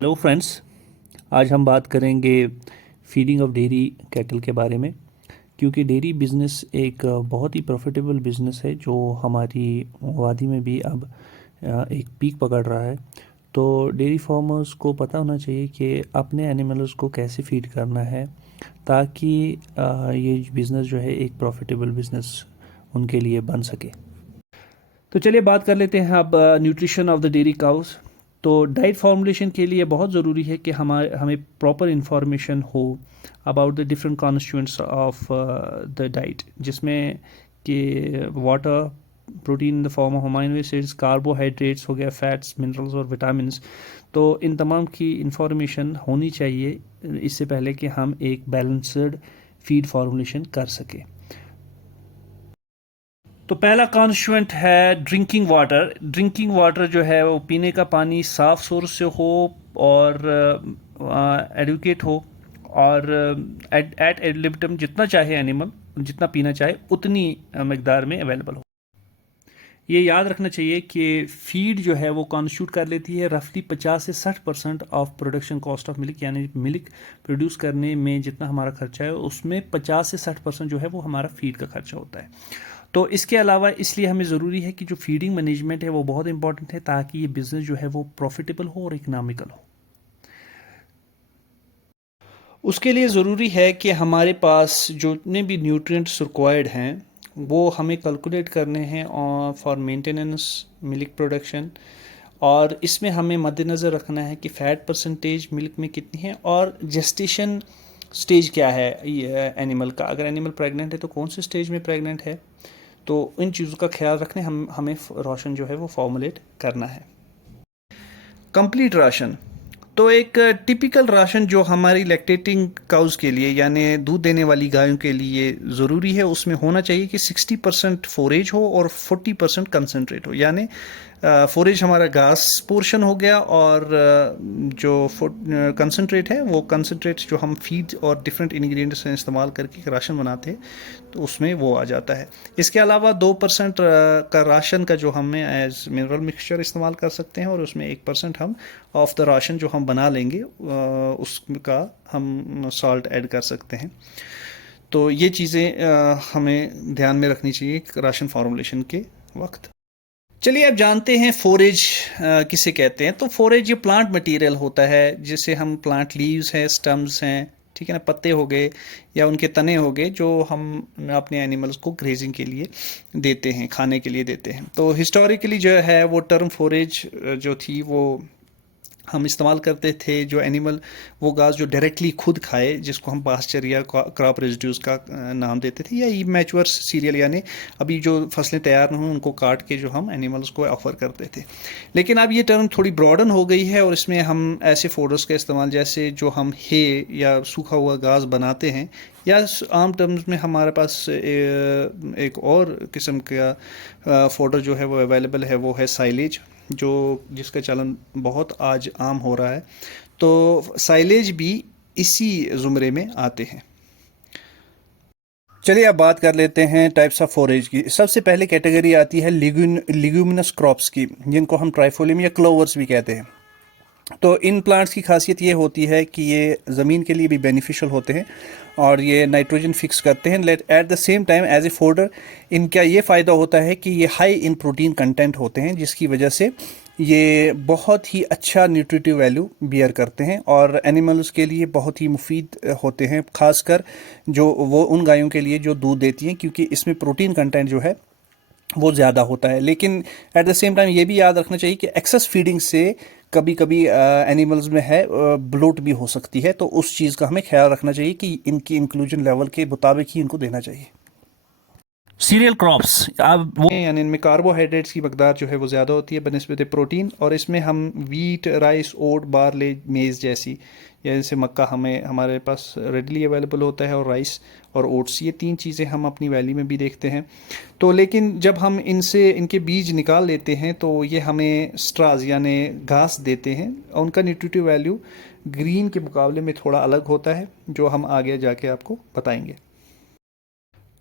Hello friends. आज हम बात करेंगे फीडिंग ऑफ डेयरी कैटल के बारे में, क्योंकि डेयरी बिज़नेस एक बहुत ही प्रॉफिटेबल बिज़नेस है जो हमारी वादी में भी अब एक पीक पकड़ रहा है। तो डेयरी फार्मर्स को पता होना चाहिए कि अपने एनिमल्स को कैसे फीड करना है ताकि ये बिज़नेस जो है एक प्रॉफिटेबल बिज़नेस उनके लिए बन सके। तो चलिए बात कर लेते हैं अब nutrition of the dairy cows. तो डाइट फॉर्मुलेशन के लिए बहुत ज़रूरी है कि हमें प्रॉपर इंफॉर्मेशन हो about the different constituents of the diet, जिसमें कि water, protein in the form of amino acids, carbohydrates हो गया, फैट्स, मिनरल्स और विटामिन्स। तो इन तमाम की इंफॉर्मेशन होनी चाहिए इससे पहले कि हम एक बैलेंस्ड फीड फार्मूलेशन कर सकें। तो पहला कॉन्स्टिट्यूएंट है ड्रिंकिंग वाटर। ड्रिंकिंग वाटर जो है वो पीने का पानी साफ सोर्स से हो और एडुकेट हो, और एट एड लिमिटम जितना चाहे एनिमल जितना पीना चाहे उतनी मकदार में अवेलेबल हो। ये याद रखना चाहिए कि फीड जो है वो कॉन्स्टिट्यूट कर लेती है रफली 50 से 60% of production cost of milk, यानी मिल्क प्रोड्यूस करने में जितना हमारा खर्चा है उसमें 50 से 60% जो है वो हमारा फीड का खर्चा होता है। तो इसके अलावा इसलिए हमें ज़रूरी है कि जो फीडिंग मैनेजमेंट है वो बहुत इंपॉर्टेंट है ताकि ये बिज़नेस जो है वो प्रॉफिटेबल हो और इकोनॉमिकल हो। उसके लिए ज़रूरी है कि हमारे पास जितने भी न्यूट्रिएंट्स रिक्वायर्ड हैं वो हमें कैलकुलेट करने हैं और फॉर मेंटेनेंस मिल्क प्रोडक्शन। और इसमें हमें मद्देनज़र रखना है कि फ़ैट परसेंटेज मिल्क में कितनी है और जेस्टेशन स्टेज क्या है एनिमल का। अगर एनिमल प्रेग्नेंट है तो कौन से स्टेज में प्रेग्नेंट है। तो इन चीज़ों का ख्याल रखने हमें राशन जो है वो फॉर्मुलेट करना है। कंप्लीट राशन, तो एक टिपिकल राशन जो हमारी लैक्टेटिंग काउज के लिए यानी दूध देने वाली गायों के लिए ज़रूरी है उसमें होना चाहिए कि 60% फोरेज हो और 40% कंसनट्रेट हो। यानी फोरेज हमारा घास पोर्शन हो गया और जो कंसनट्रेट है वो कंसनट्रेट जो हम फीड और डिफरेंट इंग्रेडिएंट्स से इस्तेमाल करके राशन बनाते हैं तो उसमें वो आ जाता है। इसके अलावा 2% का राशन का जो हमें एज मिनरल मिक्सचर इस्तेमाल कर सकते हैं और उसमें 1% हम ऑफ द राशन जो हम बना लेंगे उसका हम सॉल्ट ऐड कर सकते हैं। तो ये चीज़ें हमें ध्यान में रखनी चाहिए राशन फार्मूलेशन के वक्त। चलिए अब जानते हैं फोरेज किसे कहते हैं। तो फोरेज ये प्लांट मटेरियल होता है जिसे हम प्लांट लीव्स हैं, स्टम्स हैं, ठीक है ना, पत्ते हो गए या उनके तने हो गए जो हम अपने एनिमल्स को ग्रेजिंग के लिए देते हैं, खाने के लिए देते हैं। तो हिस्टोरिकली जो है वो टर्म फोरेज जो थी वो हम इस्तेमाल करते थे जो एनिमल वो घास जो डायरेक्टली खुद खाए, जिसको हम पास्चर या क्रॉप रेजिड्यूज का नाम देते थे, या मैच्योर सीरियल यानी अभी जो फसलें तैयार न हों उनको काट के जो हम एनिमल्स को ऑफर करते थे। लेकिन अब ये टर्म थोड़ी ब्रॉडन हो गई है और इसमें हम ऐसे फोडर्स का इस्तेमाल जैसे जो हम हे या सूखा हुआ घास बनाते हैं, या आम टर्म्स में हमारे पास एक और किस्म का फोडर जो है वो अवेलेबल है, वो है साइलेज, जो जिसका चलन बहुत आज आम हो रहा है। तो साइलेज भी इसी ज़ुमरे में आते हैं। चलिए अब बात कर लेते हैं टाइप्स ऑफ फोरेज की। सबसे पहले कैटेगरी आती है लिग्यूमिनस क्रॉप्स की, जिनको हम ट्राइफोलियम या क्लोवर्स भी कहते हैं। तो इन प्लांट्स की खासियत ये होती है कि ये ज़मीन के लिए भी बेनिफिशियल होते हैं और ये नाइट्रोजन फिक्स करते हैं। Let at the same time as a fodder इनका ये फ़ायदा होता है कि ये हाई इन प्रोटीन कंटेंट होते हैं, जिसकी वजह से ये बहुत ही अच्छा न्यूट्रिटिव वैल्यू बियर करते हैं और एनिमल्स के लिए बहुत ही मुफीद होते हैं, खासकर जो वो उन गायों के लिए जो दूध देती हैं, क्योंकि इसमें प्रोटीन कंटेंट जो है वो ज़्यादा होता है। लेकिन एट द सेम टाइम ये भी याद रखना चाहिए कि एक्सेस फीडिंग से कभी कभी एनिमल्स में है ब्लोट भी हो सकती है, तो उस चीज़ का हमें ख्याल रखना चाहिए कि इनकी इंक्लूजन लेवल के मुताबिक ही इनको देना चाहिए। सीरियल क्रॉप्स अब वो यानी इनमें कार्बोहाइड्रेट्स की मकदार जो है वो ज़्यादा होती है बनस्बत प्रोटीन, और इसमें हम वीट, राइस, ओट, बारले, मेज़ जैसी, या जैसे मक्का हमें हमारे पास रेडली अवेलेबल होता है, और राइस और ओट्स, ये तीन चीज़ें हम अपनी वैली में भी देखते हैं। तो लेकिन जब हम इनके बीज निकाल लेते हैं तो ये हमें स्ट्राज यानी घास देते हैं, और उनका न्यूट्रिटिव वैल्यू ग्रीन के मुकाबले में थोड़ा अलग होता है, जो हम आगे जाके आपको बताएंगे।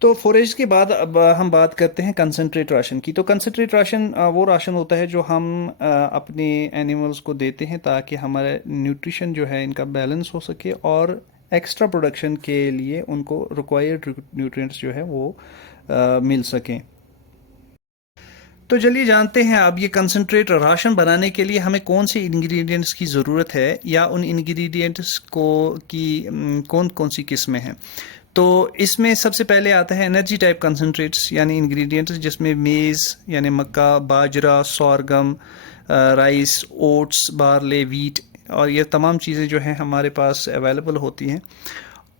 तो फोरेज के बाद अब हम बात करते हैं कंसंट्रेट राशन की। तो कंसंट्रेट राशन वो राशन होता है जो हम अपने एनिमल्स को देते हैं ताकि हमारा न्यूट्रिशन जो है इनका बैलेंस हो सके और एक्स्ट्रा प्रोडक्शन के लिए उनको रिक्वायर्ड न्यूट्रिएंट्स जो है वो मिल सकें। तो चलिए जानते हैं अब ये कंसंट्रेट राशन बनाने के लिए हमें कौन से इंग्रेडिएंट्स की ज़रूरत है या उन इंग्रेडिएंट्स को की कौन कौन सी किस्में हैं। तो इसमें सबसे पहले आता है एनर्जी टाइप कंसंट्रेट्स यानी इंग्रेडिएंट्स जिसमें मेज़ यानी मक्का, बाजरा, sorghum, rice, oats, barley, wheat और ये तमाम चीज़ें जो हैं हमारे पास अवेलेबल होती हैं।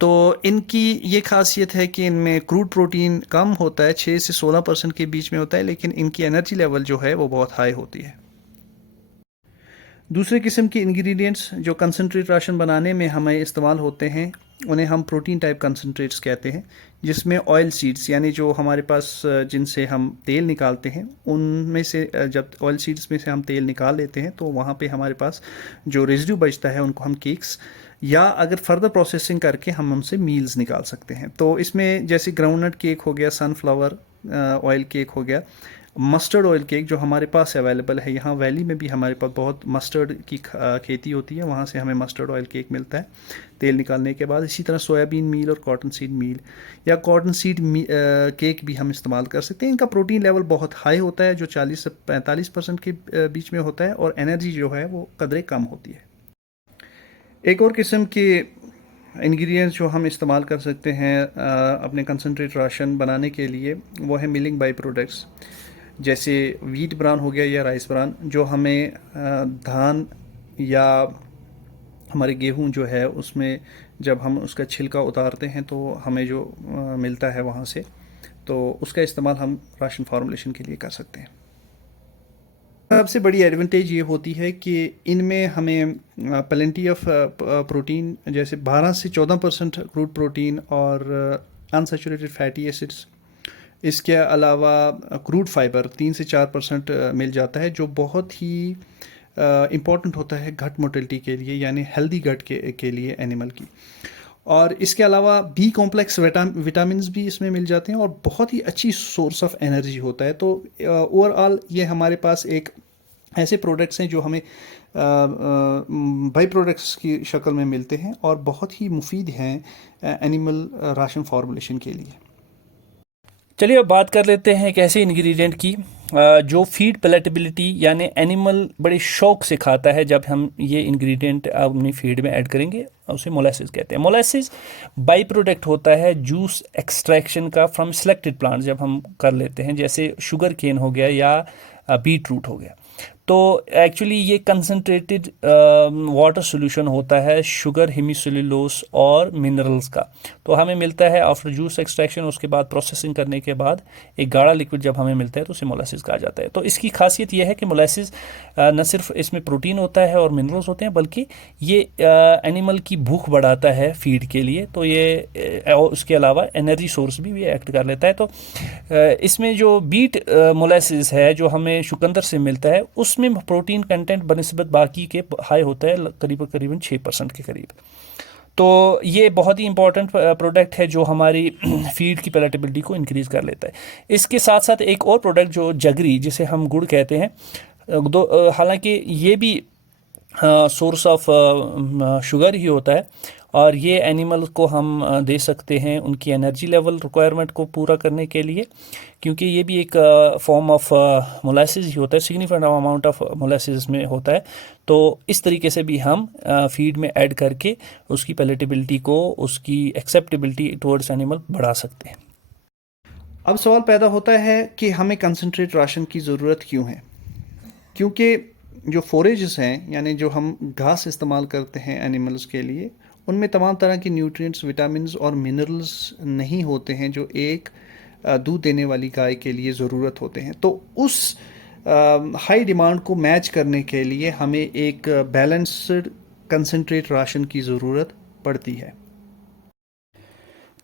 तो इनकी ये खासियत है कि इनमें क्रूड प्रोटीन कम होता है, 6 से 16% के बीच में होता है, लेकिन इनकी एनर्जी लेवल जो है वो बहुत हाई होती है। दूसरे किस्म के इंग्रेडिएंट्स जो कंसंट्रेट राशन बनाने में हमें इस्तेमाल होते हैं उन्हें हम प्रोटीन टाइप कंसंट्रेट्स कहते हैं, जिसमें ऑयल सीड्स यानी जो हमारे पास जिनसे हम तेल निकालते हैं उनमें से जब ऑयल सीड्स में से हम तेल निकाल लेते हैं तो वहाँ पे हमारे पास जो रेजिड्यू बचता है उनको हम केक्स या अगर फर्दर प्रोसेसिंग करके हम उनसे मील्स निकाल सकते हैं। तो इसमें जैसे ग्राउंडनट केक हो गया, सनफ्लावर ऑयल केक हो गया, मस्टर्ड ऑयल केक जो हमारे पास अवेलेबल है, यहाँ वैली में भी हमारे पास बहुत मस्टर्ड की खेती होती है, वहाँ से हमें मस्टर्ड ऑयल केक मिलता है तेल निकालने के बाद। इसी तरह सोयाबीन मील और कॉटन सीड मील या कॉटन सीड केक भी हम इस्तेमाल कर सकते हैं। इनका प्रोटीन लेवल बहुत हाई होता है जो 40 से 45% के बीच में होता है और एनर्जी जो है वो कदरे कम होती है। एक और किस्म के इंग्रेडिएंट्स जो हम इस्तेमाल कर सकते हैं अपने कंसंट्रेट राशन बनाने के लिए वो है मिलिंग बाई प्रोडक्ट्स, जैसे वीट ब्रान हो गया या राइस ब्रान जो हमें धान या हमारे गेहूं जो है उसमें जब हम उसका छिलका उतारते हैं तो हमें जो मिलता है वहाँ से, तो उसका इस्तेमाल हम राशन फार्मूलेशन के लिए कर सकते हैं। सबसे बड़ी एडवांटेज ये होती है कि इनमें हमें प्लेंटी ऑफ प्रोटीन जैसे 12 से 14% क्रूड प्रोटीन और अनसैचुरेटेड फैटी एसिड्स, इसके अलावा क्रूड फाइबर 3 से 4% मिल जाता है जो बहुत ही इम्पॉर्टेंट होता है गट मोटिलिटी के लिए यानी हेल्दी गट के लिए एनिमल की। और इसके अलावा बी कॉम्प्लेक्स विटामिन्स भी इसमें मिल जाते हैं और बहुत ही अच्छी सोर्स ऑफ एनर्जी होता है। तो ओवरऑल ये हमारे पास एक ऐसे प्रोडक्ट्स हैं जो हमें बाई प्रोडक्ट्स की शक्ल में मिलते हैं और बहुत ही मुफीद हैं एनिमल राशन फार्मूलेशन के लिए। चलिए अब बात कर लेते हैं एक ऐसे इंग्रेडिएंट की जो फीड पैलेटेबिलिटी यानी एनिमल बड़े शौक से खाता है। जब हम ये इंग्रेडिएंट अपनी फीड में ऐड करेंगे उसे मोलासिस कहते हैं। मोलासिस बाई प्रोडक्ट होता है जूस एक्सट्रैक्शन का फ्रॉम सिलेक्टेड प्लांट जब हम कर लेते हैं, जैसे शुगर केन हो गया या बीट रूट हो गया। तो एक्चुअली ये कंसनट्रेटेड वाटर सॉल्यूशन होता है शुगर, हेमीसेलुलोस और मिनरल्स का। तो हमें मिलता है आफ्टर जूस एक्सट्रैक्शन, उसके बाद प्रोसेसिंग करने के बाद एक गाढ़ा लिक्विड जब हमें मिलता है तो उसे मोलासिस कहा जाता है। तो इसकी खासियत यह है कि मोलासिस न सिर्फ इसमें प्रोटीन होता है और मिनरल्स होते हैं बल्कि ये एनिमल की भूख बढ़ाता है फीड के लिए। तो ये उसके अलावा एनर्जी सोर्स भी ये एक्ट कर लेता है। तो इसमें जो बीट मोलासिस है जो हमें चुकंदर से मिलता है उसमें प्रोटीन कंटेंट बनिस्बत बाकी के हाई होता है, करीबन 6% के करीब। तो ये बहुत ही इंपॉर्टेंट प्रोडक्ट है जो हमारी फीड की पैलेटेबिलिटी को इंक्रीज़ कर लेता है। इसके साथ साथ एक और प्रोडक्ट जो जगरी जिसे हम गुड़ कहते हैं, हालांकि ये भी सोर्स ऑफ शुगर ही होता है और ये एनिमल को हम दे सकते हैं उनकी एनर्जी लेवल रिक्वायरमेंट को पूरा करने के लिए, क्योंकि ये भी एक फॉर्म ऑफ मोलासिस ही होता है, सिग्निफिकेंट अमाउंट ऑफ मोलासिस में होता है। तो इस तरीके से भी हम फीड में ऐड करके उसकी पैलेटेबिलिटी को, उसकी एक्सेप्टेबिलिटी टुवर्ड्स एनिमल बढ़ा सकते हैं। अब सवाल पैदा होता है कि हमें कंसंट्रेट राशन की ज़रूरत क्यों है, क्योंकि जो फोरेजेस हैं यानी जो हम घास इस्तेमाल करते हैं एनिमल्स के लिए उनमें तमाम तरह की न्यूट्रिएंट्स, विटामिन्स और मिनरल्स नहीं होते हैं जो एक दूध देने वाली गाय के लिए ज़रूरत होते हैं। तो उस हाई डिमांड को मैच करने के लिए हमें एक बैलेंस्ड कंसंट्रेट राशन की ज़रूरत पड़ती है।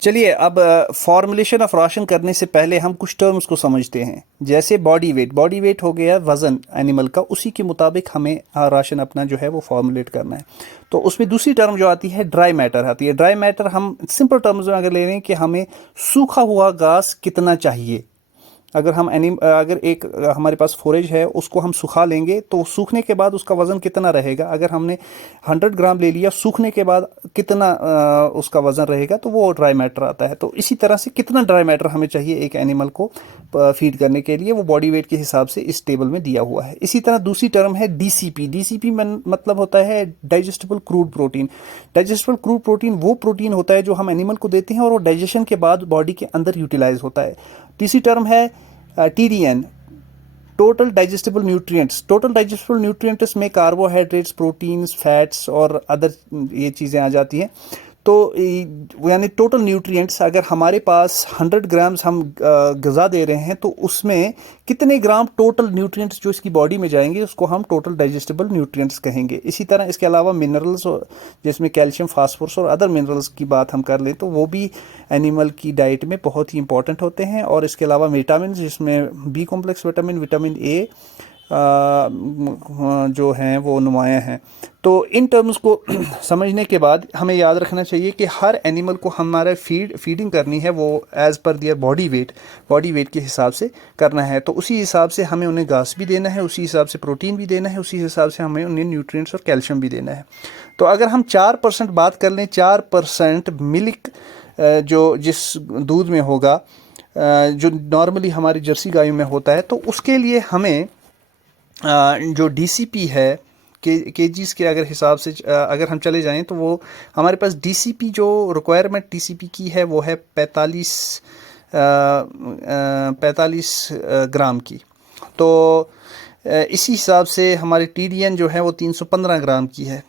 चलिए अब फॉर्मुलेशन ऑफ राशन करने से पहले हम कुछ टर्म्स को समझते हैं। जैसे बॉडी वेट हो गया वज़न एनिमल का, उसी के मुताबिक हमें राशन अपना जो है वो फॉर्मुलेट करना है। तो उसमें दूसरी टर्म जो आती है ड्राई मैटर आती है। ड्राई मैटर हम सिंपल टर्म्स में अगर ले रहे हैं कि हमें सूखा हुआ घास कितना चाहिए। अगर एक हमारे पास फोरेज है उसको हम सुखा लेंगे तो सूखने के बाद उसका वज़न कितना रहेगा। अगर हमने 100 ग्राम ले लिया, सूखने के बाद कितना उसका वज़न रहेगा, तो वो ड्राई मैटर आता है। तो इसी तरह से कितना ड्राई मैटर हमें चाहिए एक एनिमल को फीड करने के लिए, वो बॉडी वेट के हिसाब से इस टेबल में दिया हुआ है। इसी तरह दूसरी टर्म है डीसीपी। डीसीपी मतलब होता है digestible crude protein. Digestible crude protein वो प्रोटीन होता है जो हम एनिमल को देते हैं और वो डाइजेशन के बाद बॉडी के अंदर यूटिलाइज होता है। तीसरी टर्म है TDN, total digestible nutrients. Total digestible nutrients में कार्बोहाइड्रेट्स, प्रोटीन्स, फैट्स और अदर ये चीज़ें आ जाती हैं। तो यानी टोटल न्यूट्रिएंट्स, अगर हमारे पास 100 ग्राम्स हम ग़िज़ा दे रहे हैं तो उसमें कितने ग्राम टोटल न्यूट्रिएंट्स जो इसकी बॉडी में जाएंगे उसको हम टोटल डाइजेस्टेबल न्यूट्रिएंट्स कहेंगे। इसी तरह इसके अलावा मिनरल्स, जिसमें कैल्शियम, फास्फोरस और अदर मिनरल्स की बात हम कर लें तो वो भी एनिमल की डाइट में बहुत ही इंपॉर्टेंट होते हैं। और इसके अलावा विटामिन, जिसमें B complex vitamin, vitamin A जो हैं वो नुमायाँ हैं। तो इन टर्म्स को समझने के बाद हमें याद रखना चाहिए कि हर एनिमल को हमारा फीडिंग करनी है वो as per their body weight के हिसाब से करना है। तो उसी हिसाब से हमें उन्हें घास भी देना है, उसी हिसाब से प्रोटीन भी देना है, उसी हिसाब से हमें उन्हें न्यूट्रिएंट्स और कैल्शियम भी देना है। तो अगर हम 4% बात कर लें, 4% मिल्क जो जिस दूध में होगा, जो नॉर्मली हमारी जर्सी गायों में होता है, तो उसके लिए हमें जो डीसीपी है केजीज़ के अगर हिसाब से अगर हम चले जाएं तो वो हमारे पास डीसीपी जो रिक्वायरमेंट डीसीपी की है वो है 45 ग्राम की। तो इसी हिसाब से हमारी TDN जो है वो 315 ग्राम की है।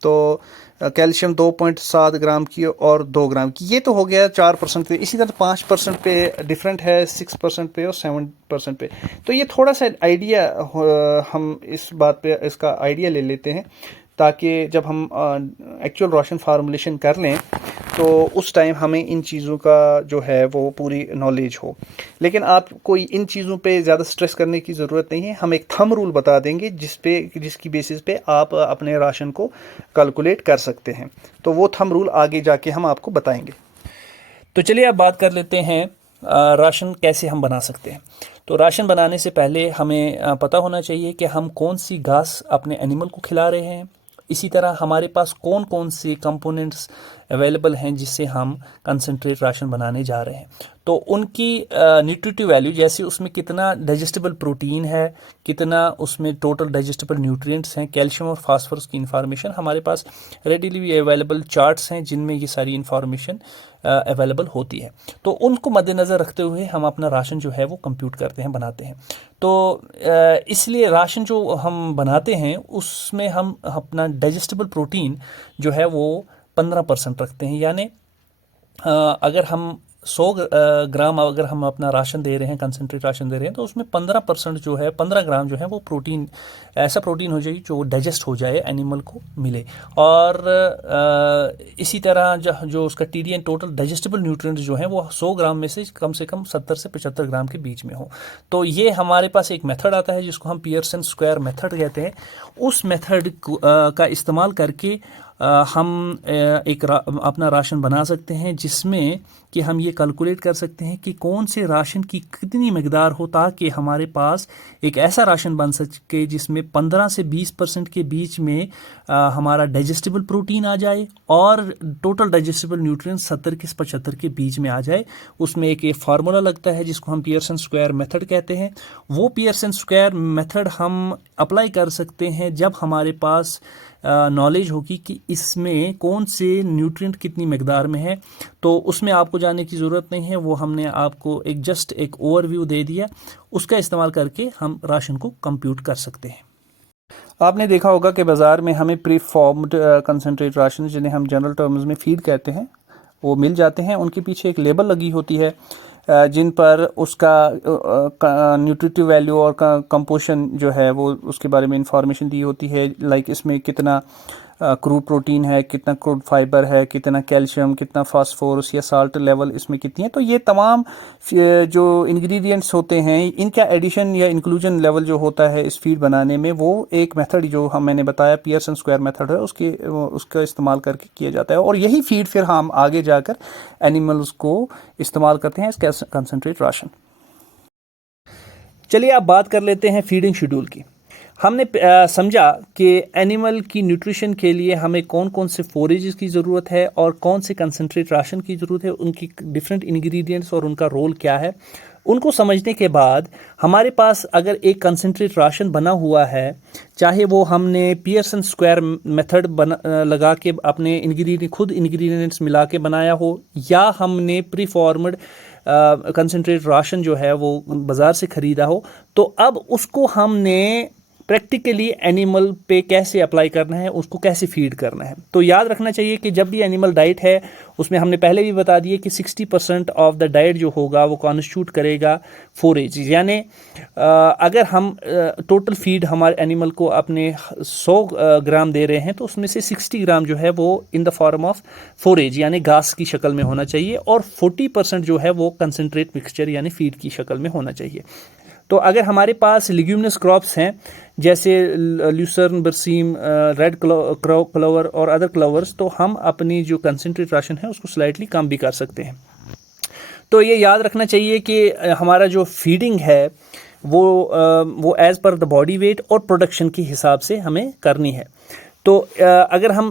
तो कैल्शियम 2.7 ग्राम की और 2 ग्राम की। ये तो हो गया 4% पे। इसी तरह 5% पे डिफरेंट है, 6% पे और 7% पे। तो ये थोड़ा सा आइडिया हम इस बात पे इसका आइडिया ले लेते हैं ताकि जब हम एक्चुअल राशन फार्मूलेशन कर लें तो उस टाइम हमें इन चीज़ों का जो है वो पूरी नॉलेज हो। लेकिन आप कोई इन चीज़ों पे ज़्यादा स्ट्रेस करने की ज़रूरत नहीं है। हम एक थंब रूल बता देंगे जिसकी बेसिस पे आप अपने राशन को कैलकुलेट कर सकते हैं। तो वो थंब रूल आगे जाके हम आपको बताएंगे। तो चलिए अब बात कर लेते हैं राशन कैसे हम बना सकते हैं। तो राशन बनाने से पहले हमें पता होना चाहिए कि हम कौन सी घास अपने एनिमल को खिला रहे हैं। इसी तरह हमारे पास कौन कौन से कंपोनेंट्स अवेलेबल हैं जिससे हम कंसंट्रेट राशन बनाने जा रहे हैं। तो उनकी न्यूट्रिटिव वैल्यू, जैसे उसमें कितना डाइजेस्टेबल प्रोटीन है, कितना उसमें टोटल डाइजेस्टेबल न्यूट्रिएंट्स हैं, कैल्शियम और फास्फोरस की इंफॉर्मेशन हमारे पास रेडिली अवेलेबल चार्ट्स हैं जिनमें ये सारी इंफॉर्मेशन अवेलेबल होती है। तो उनको मद्देनज़र रखते हुए हम अपना राशन जो है वो कंप्यूट करते हैं, बनाते हैं। तो इसलिए राशन जो हम बनाते हैं उसमें हम अपना डाइजेस्टेबल प्रोटीन जो है वो 15% रखते हैं। यानी अगर हम 100 ग्राम अगर हम अपना राशन दे रहे हैं, कंसनट्रेट राशन दे रहे हैं, तो उसमें 15% जो है, 15 ग्राम जो है वो प्रोटीन, ऐसा प्रोटीन हो जाए जो डाइजेस्ट हो जाए, एनिमल को मिले। और इसी तरह जो उसका TDN टोटल डाइजेस्टेबल न्यूट्रिएंट्स जो है वो 100 ग्राम में से कम 70 से 75 ग्राम के बीच में हो। तो ये हमारे पास एक मेथड आता है जिसको हम पियर्सन स्क्वायर मेथड कहते हैं। उस मेथड का इस्तेमाल करके हम अपना राशन बना सकते हैं, जिसमें कि हम ये कैलकुलेट कर सकते हैं कि कौन से राशन की कितनी मकदार हो ताकि हमारे पास एक ऐसा राशन बन सके जिसमें 15 से 20% के बीच में हमारा डाइजेस्टेबल प्रोटीन आ जाए और टोटल डाइजेस्टेबल न्यूट्रिएंट्स 70 से 75 के बीच में आ जाए। उसमें एक फार्मूला लगता है जिसको हम पियर्सन स्क्वायर मेथड कहते हैं। वो पियर्सन स्क्वायर मेथड हम अप्लाई कर सकते हैं जब हमारे पास नॉलेज होगी कि इसमें कौन से न्यूट्रिएंट कितनी मकदार में है। तो उसमें आपको जाने की ज़रूरत नहीं है, वो हमने आपको एक ओवरव्यू दे दिया। उसका इस्तेमाल करके हम राशन को कंप्यूट कर सकते हैं। आपने देखा होगा कि बाज़ार में हमें प्री फॉर्म्ड कंसनट्रेट राशन, जिन्हें हम जनरल टर्म्स में फीड कहते हैं, वो मिल जाते हैं। उनके पीछे एक लेबल लगी होती है जिन पर उसका न्यूट्रिटिव वैल्यू और कंपोजिशन जो है वो उसके बारे में इंफॉर्मेशन दी होती है। लाइक इसमें कितना क्रूड प्रोटीन है, कितना क्रूड फाइबर है, कितना कैल्शियम, कितना फास्फोरस या साल्ट लेवल इसमें कितनी है। तो ये तमाम जो इंग्रेडिएंट्स होते हैं, इनका एडिशन या इंक्लूजन लेवल जो होता है इस फीड बनाने में, वो एक मेथड जो मैंने बताया पियर्सन स्क्वायर मेथड है, उसका इस्तेमाल करके किया जाता है। और यही फीड फिर हम आगे जाकर एनिमल्स को इस्तेमाल करते हैं एज कंसनट्रेट राशन। चलिए अब बात कर लेते हैं फीडिंग शेड्यूल की। हमने समझा कि एनिमल की न्यूट्रिशन के लिए हमें कौन कौन से फोरेजेस की ज़रूरत है और कौन से कंसनट्रेट राशन की ज़रूरत है, उनकी डिफरेंट इंग्रेडिएंट्स और उनका रोल क्या है। उनको समझने के बाद हमारे पास अगर एक कंसनट्रेट राशन बना हुआ है, चाहे वो हमने पियर्सन स्क्वायर मेथड लगा के अपने खुद इंग्रेडिएंट्स मिला के बनाया हो, या हमने प्री फॉर्मड कंसनट्रेट राशन जो है वो बाज़ार से ख़रीदा हो, तो अब उसको हमने प्रैक्टिकली एनिमल पे कैसे अप्लाई करना है, उसको कैसे फीड करना है। तो याद रखना चाहिए कि जब भी एनिमल डाइट है, उसमें हमने पहले भी बता दिए कि 60% ऑफ द डाइट जो होगा वो कॉन्स्टिट्यूट करेगा फोरेज। यानी अगर हम टोटल फीड हमारे एनिमल को अपने 100 ग्राम दे रहे हैं, तो उसमें से 60 ग्राम जो है वो in the form of forage यानी घास की शक्ल में होना चाहिए, और 40% जो है वो कंसनट्रेट मिक्सचर यानी फीड की शक्ल में होना चाहिए। तो अगर हमारे पास लिग्यूमिनस क्रॉप्स हैं जैसे ल्यूसर्न, बरसीम, रेड क्लोवर और अदर क्लोवर्स, तो हम अपनी जो कंसनट्रेट राशन है उसको स्लाइटली कम भी कर सकते हैं। तो ये याद रखना चाहिए कि हमारा जो फीडिंग है वो as per the body wait और प्रोडक्शन के हिसाब से हमें करनी है। तो अगर हम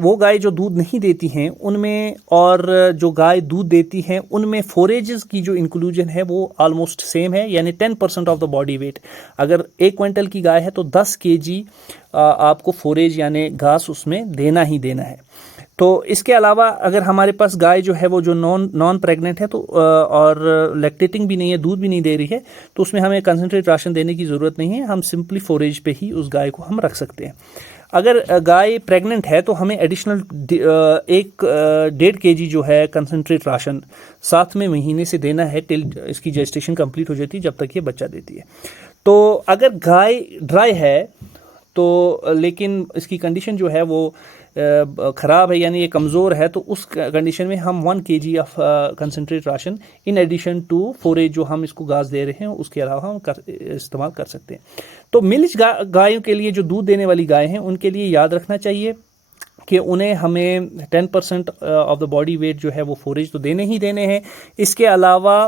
वो गाय जो दूध नहीं देती हैं उनमें और जो गाय दूध देती हैं उनमें फोरेजेस की जो इंक्लूजन है वो ऑलमोस्ट सेम है, यानी 10% ऑफ द बॉडी वेट। अगर 1 क्विंटल की गाय है तो 10 kg आपको फोरेज यानी घास उसमें देना ही देना है। तो इसके अलावा अगर हमारे पास गाय जो है वो जो नॉन प्रेग्नेंट है तो और लैक्टेटिंग भी नहीं है, दूध भी नहीं दे रही है, तो उसमें हमें कंसनट्रेट राशन देने की ज़रूरत नहीं है। हम सिंपली फोरेज पे ही उस गाय को हम रख सकते हैं। अगर गाय प्रेग्नेंट है तो हमें एडिशनल 1.5 kg जो है कंसनट्रेट राशन 7वें महीने से देना है, टिल इसकी जेस्टेशन कंप्लीट हो जाती है, जब तक ये बच्चा देती है। तो अगर गाय ड्राई है तो लेकिन इसकी कंडीशन जो है वो ख़राब है यानी ये कमज़ोर है, तो उस कंडीशन में हम 1 kg of concentrate ration in addition to forage जो हम इसको घास दे रहे हैं उसके अलावा हम इस्तेमाल कर सकते हैं। तो मिल्च गायों के लिए जो दूध देने वाली गाय हैं उनके लिए याद रखना चाहिए कि उन्हें हमें 10% ऑफ द बॉडी वेट जो है वो फोरेज तो देने ही देने हैं। इसके अलावा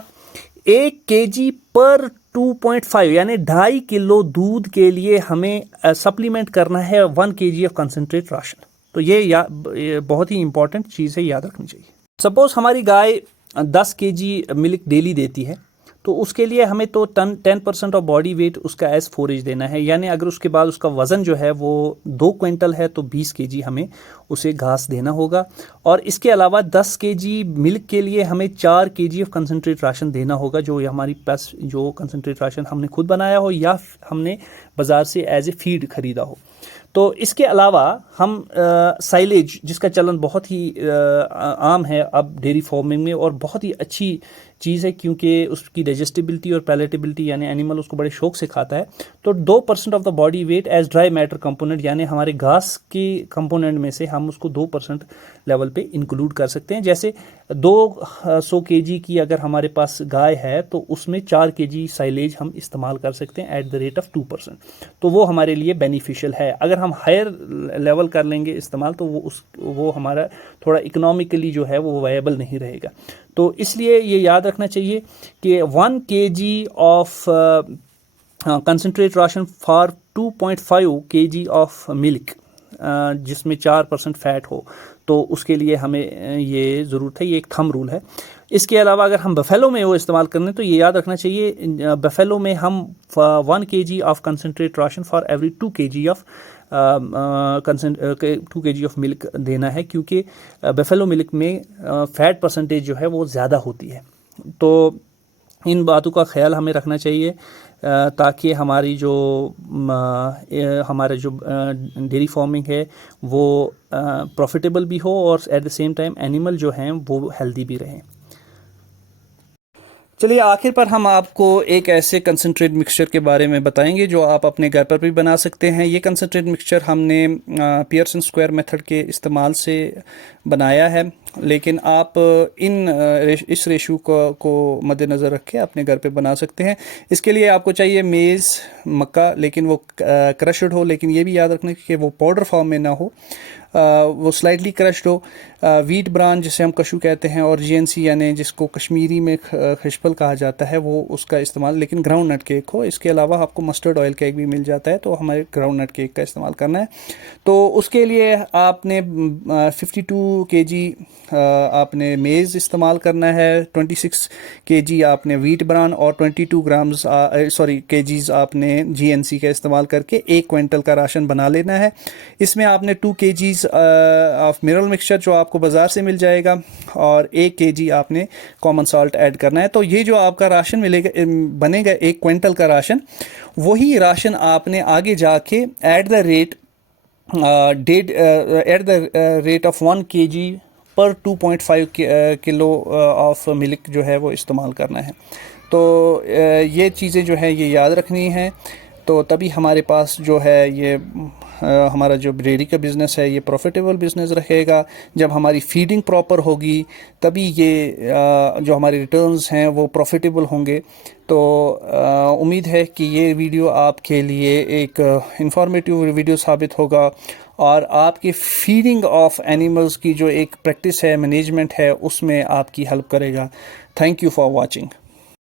1 kg पर 2.5 यानी 2.5 किलो दूध के लिए हमें सप्लीमेंट करना है 1 kg ऑफ कंसनट्रेट राशन। तो ये बहुत ही इंपॉर्टेंट चीज़ है, याद रखनी चाहिए। सपोज हमारी गाय 10 kg मिल्क डेली देती है, तो उसके लिए हमें तो 10% ऑफ बॉडी वेट उसका एज फोरेज देना है, यानी अगर उसके बाद उसका वज़न जो है वो 2 क्विंटल है तो 20 kg हमें उसे घास देना होगा। और इसके अलावा 10 kg मिल्क के लिए हमें 4 kg ऑफ कंसनट्रेट राशन देना होगा, जो हमारी पास जो कंसनट्रेट राशन हमने खुद बनाया हो या हमने बाज़ार से एज ए फीड ख़रीदा हो। तो इसके अलावा हम साइलेज, जिसका चलन बहुत ही आम है अब डेयरी फार्मिंग में और बहुत ही अच्छी चीज़ है क्योंकि उसकी डाइजेस्टिबिलिटी और पैलेटेबिलिटी यानी एनिमल उसको बड़े शौक से खाता है, तो 2% of the body weight as dry matter component यानी हमारे घास के कंपोनेंट में से हम उसको 2% लेवल पे इंक्लूड कर सकते हैं। जैसे 200 kg की अगर हमारे पास गाय है तो उसमें 4 kg साइलेज हम इस्तेमाल कर सकते हैं एट द रेट ऑफ 2%, तो वो हमारे लिए बेनिफिशियल है। अगर हम हायर लेवल कर लेंगे इस्तेमाल तो वो हमारा थोड़ा इकोनॉमिकली जो है वो वायबल नहीं रहेगा। तो इसलिए ये याद रखना चाहिए कि 1 kg of concentrate ration for 2.5 kg of milk जिसमें 4% फैट हो, तो उसके लिए हमें ये ज़रूरत है, ये एक थंब रूल है। इसके अलावा अगर हम बफेलो में वो इस्तेमाल करने तो ये याद रखना चाहिए बफेलो में हम 1 kg of concentrate ration for every 2 kg of 2 kg of milk देना है, क्योंकि बफेलो मिल्क में फ़ैट परसेंटेज जो है वो ज़्यादा होती है। तो इन बातों का ख्याल हमें रखना चाहिए ताकि हमारा जो डेयरी फार्मिंग है वो प्रॉफिटेबल भी हो और eight the same time animal जो हैं वो हेल्दी भी रहें। चलिए आखिर पर हम आपको एक ऐसे कंसनट्रेट मिक्सचर के बारे में बताएंगे जो आप अपने घर पर भी बना सकते हैं। ये कंसनट्रेट मिक्सचर हमने पियर्सन स्क्वायर मेथड के इस्तेमाल से बनाया है, लेकिन आप इस रेशो को मद्देनज़र रख के अपने घर पे बना सकते हैं। इसके लिए आपको चाहिए मेज़ मक्का, लेकिन वो क्रशड हो, लेकिन ये भी याद रखना कि वो पाउडर फॉर्म में ना हो, वो स्लाइटली क्रश्ड हो। वीट ब्रान जिसे हम कशू कहते हैं, और जीएनसी यानी जिसको कश्मीरी में खिशपल कहा जाता है, वो उसका इस्तेमाल, लेकिन ग्राउंड नट केक हो। इसके अलावा आपको मस्टर्ड ऑयल केक भी मिल जाता है, तो हमारे ग्राउंड नट केक का इस्तेमाल करना है। तो उसके लिए आपने 52 kg आपने मेज़ इस्तेमाल करना है, 26 kg आपने वीट ब्रान, और 22 ग्राम्स kgs आपने जीएनसी का इस्तेमाल करके 1 क्विंटल का राशन बना लेना है। इसमें आपने 2 kgs ऑफ मिनरल मिक्सचर जो आपको बाज़ार से मिल जाएगा, और 1 kg आपने कॉमन सॉल्ट ऐड करना है। तो ये जो आपका राशन मिलेगा, बनेगा 1 क्विंटल का राशन, वही राशन आपने आगे जाके at the rate of 1 kg पर 2.5 किलो ऑफ मिल्क जो है वो इस्तेमाल करना है। तो ये चीज़ें जो है ये याद रखनी है, तो तभी हमारे पास जो है ये हमारा जो डेयरी का बिज़नेस है ये प्रॉफिटेबल बिज़नेस रहेगा। जब हमारी फीडिंग प्रॉपर होगी तभी ये जो हमारे रिटर्न्स हैं वो प्रॉफिटेबल होंगे। तो उम्मीद है कि ये वीडियो आपके लिए एक इंफॉर्मेटिव वीडियो साबित होगा, और आपकी फीडिंग ऑफ एनिमल्स की जो एक प्रैक्टिस है, मैनेजमेंट है, उसमें आपकी हेल्प करेगा। Thank you for watching.